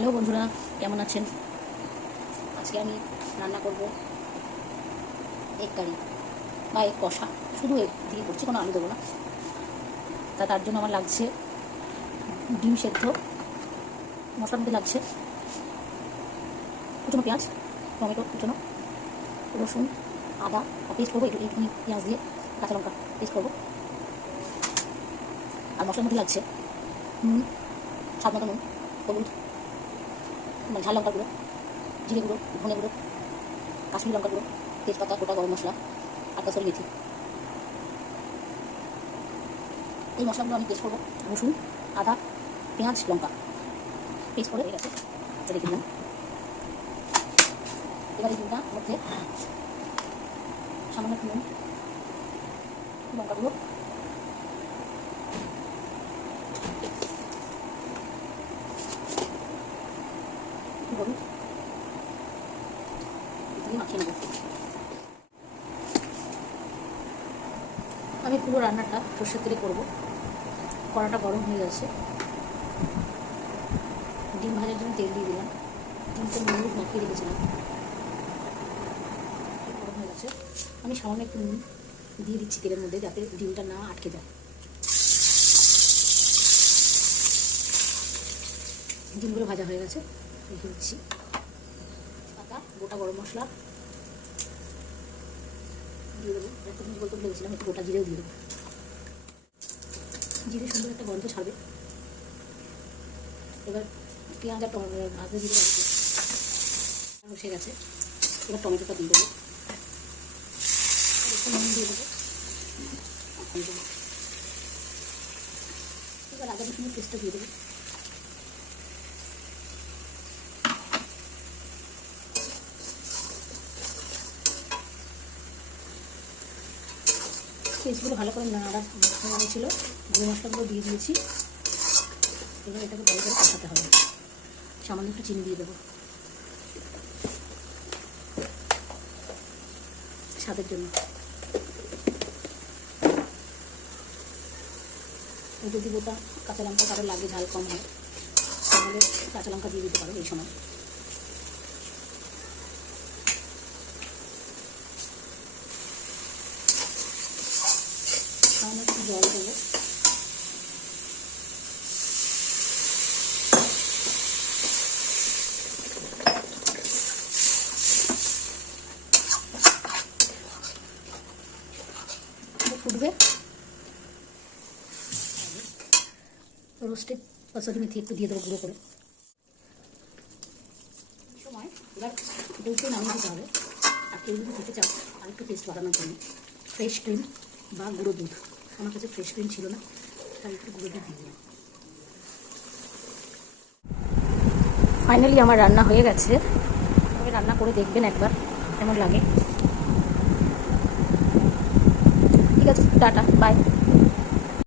Hello বন্ধুরা, কেমন আছেন? আজকে আমি রান্না করব এগ কারি বা এগ কষা। শুধু এগ দিয়ে করছি, কোনো আলু দেবো না। তার জন্য আমার লাগছে ডিম সেদ্ধ, মশলার মধ্যে লাগছে কুচনো পেঁয়াজ, টমেটো কুচনো, রসুন, আদা পেস্ট করবো, একটুখানি পেঁয়াজ দিয়ে কাঁচা লঙ্কা পেস্ট করবো। আর মশলার মধ্যে লাগছে নুন, স্বাদ মতো নুন, হলুদ, ঝাল লঙ্কা গুঁড়ো, জিরে গুঁড়ো, ধনে গুঁড়ো, কাশ্মীরি লঙ্কা গুঁড়ো, তেজপাতা, গোটা গরম মশলা আর কাসুরি মেথি। এই মশলাগুলো আমি পেস্ট করবো। রসুন, আদা, পেঁয়াজ, লঙ্কা পেস্ট করে হয়ে গেছে, রেখে দিলাম। এবার এই ডিমটার মধ্যে সামান্য নুন, লঙ্কা গুঁড়ো, হলুদ দিয়ে মাখিয়ে নেব। আমি পুরো রান্নাটা সর্ষের তেলে করবো। কড়াটা গরম হয়ে গেছে, ডিম ভাজার জন্য তেল দিয়ে দিলাম। ডিমটা নুন মাখিয়ে রেখেছিলাম, গরম হয়ে গেছে। আমি সামান্য একটু নুন দিয়ে দিচ্ছি তেলের মধ্যে, যাতে ডিমটা না আটকে যায়। ডিমগুলো ভাজা হয়ে গেছে, রেখে দিচ্ছি। পাতা, গোটা গরম মশলা দিয়ে দেবো। একটা জিনিস বলতে ভুলে গেছিলাম, একটু গোটা জিরেও দিয়ে দেবো। জিরে সুন্দর একটা গন্ধ ছাড়বে। এবার পেঁয়াজ আর টমেটো ভাজতে দিয়ে দেবো, বসে গেছে। এবার টমেটোটা দিয়ে দেবো, একটু নুন দিয়ে দেবো। এবার আদা রসুনের পেস্টটা দিয়ে দেবো। পেস্টগুলো ভালো করে নাড়া হয়েছিল, গুঁড়ো মশলাগুলো দিয়ে দিয়েছি। এবার এটাকে ভালো করে কষাতে হবে। সামান্য একটু চিনি দিয়ে দেবো স্বাদের জন্য। যদি গোটা কাঁচা লঙ্কা কারো লাগে, ঝাল কম হয়, তাহলে কাঁচা লঙ্কা দিয়ে দিতে পারো এই সময়। সামান্য একটু জল দেবো। ফুটবে। রোস্টেড কাসুরি মেথি একটু দিয়ে দেবো গুঁড়ো করে। সময় এবার দুটো নামিয়ে দিতে হবে। আর কেউ যদি খেতে চাও আর একটু টেস্ট বাড়ানোর জন্য ফ্রেশ ক্রিম বা গুঁড়ো দুধ, আমার কাছে ফ্রেশ ক্রিম ছিল না, তাই একটু গুঁড়ো দুধ দিয়ে দিলাম। ফাইনালি আমার রান্না হয়ে গেছে। তবে রান্না করে দেখবেন একবার কেমন লাগে। ঠিক আছে, টাটা, বাই।